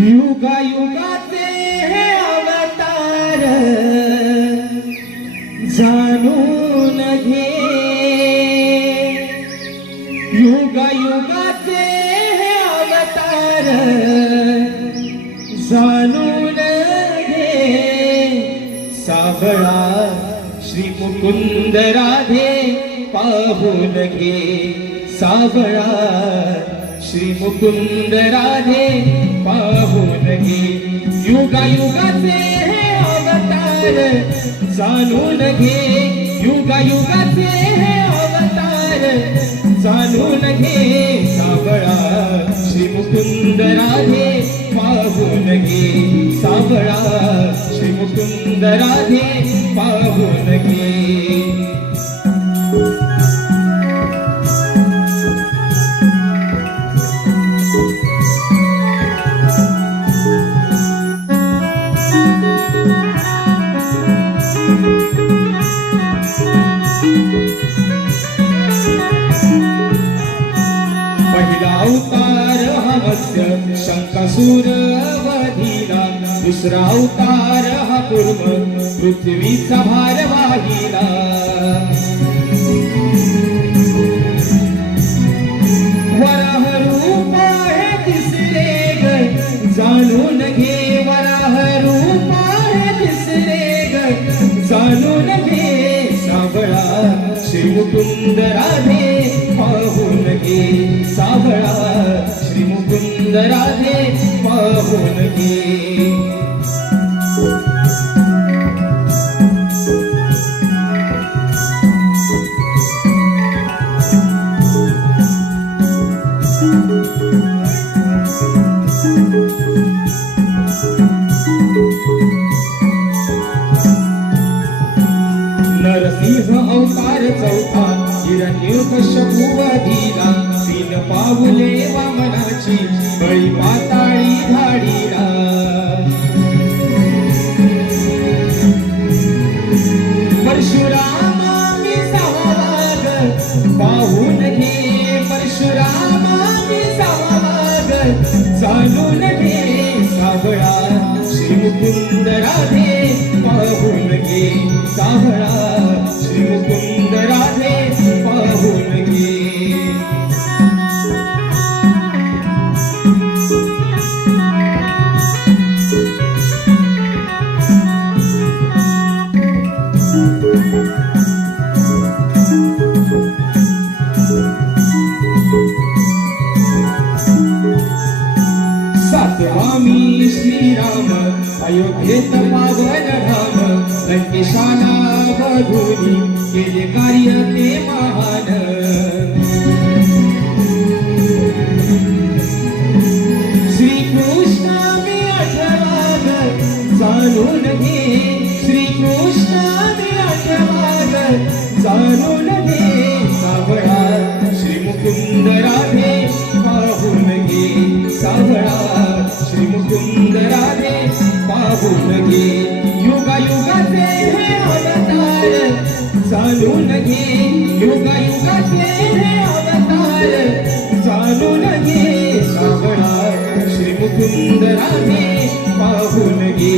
युगायुगाचे हे अवतार जाणून घे, युगायुगाचे हे अवतार जाणून घे. सावळा श्री मुकुंद राधे पाहून घे, सावळा श्री मुकुंद राधे पाहून घे. युगायुगाचे हे अवतार जाणून घे, युगायुगाचे हे अवतार जाणून घे. सावळा श्री मुकुंद राधे पाहून घे, सावळा श्री मुकुंद राधे पाहून घे. पहिला अवतार हा मत्स्य शंकासूर वधिला, दुसरा अवतार हा कूर्म पृथ्वीचा भार वाहिला. वराह रूप हे तिसरे ग जाणून घे, वराह रूप हे तिसरे ग जाणून घे. सावळा श्री मुकुंद राधे पाहून घे, सावळा श्री मुकुंद राधे पाहून घे. नरसिंह अवतार चौथा हिरण्यकश्यपू वधिला, तीन पाऊले वामनाची बळी पाताळी धाडीला. परशुरामा विसावा वाघ पाहून घे, परशुरामा विसावा वाघ जाणून घे. सावळा श्री मुकुंद राधे पाहून घे, सावळा श्री मुकुंद राधे पाहून घे. सातवामी श्रीराम अयोध्येत पावन धाम, लंकेशाला वधूनी केले कार्य ते महान. श्रीकृष्ण मी आठवाग जाणून घे, श्रीकृष्ण मी आठवाग जाणून घे. सावळा श्री मुकुंद राधे पाहून घे, सावळा श्री मुकुंद राधे पाहून घे. युगायुगाचे हे अवतार जाणून घे, युगायुगाचे हे अवतार जाणून घे. सावळा श्री मुकुंद राधे पाहून घे,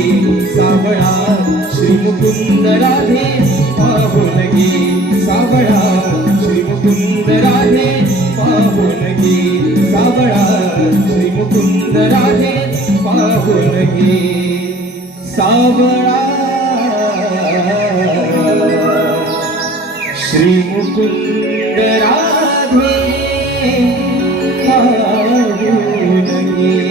सावळा श्री मुकुंद राधे पाहून घे, सावळा श्री मुकुंद राधे पाहून घे, सावळा श्री मुकुंद राधे पाहून घे. सावळा श्री मुकुंद राधे पाहून घे.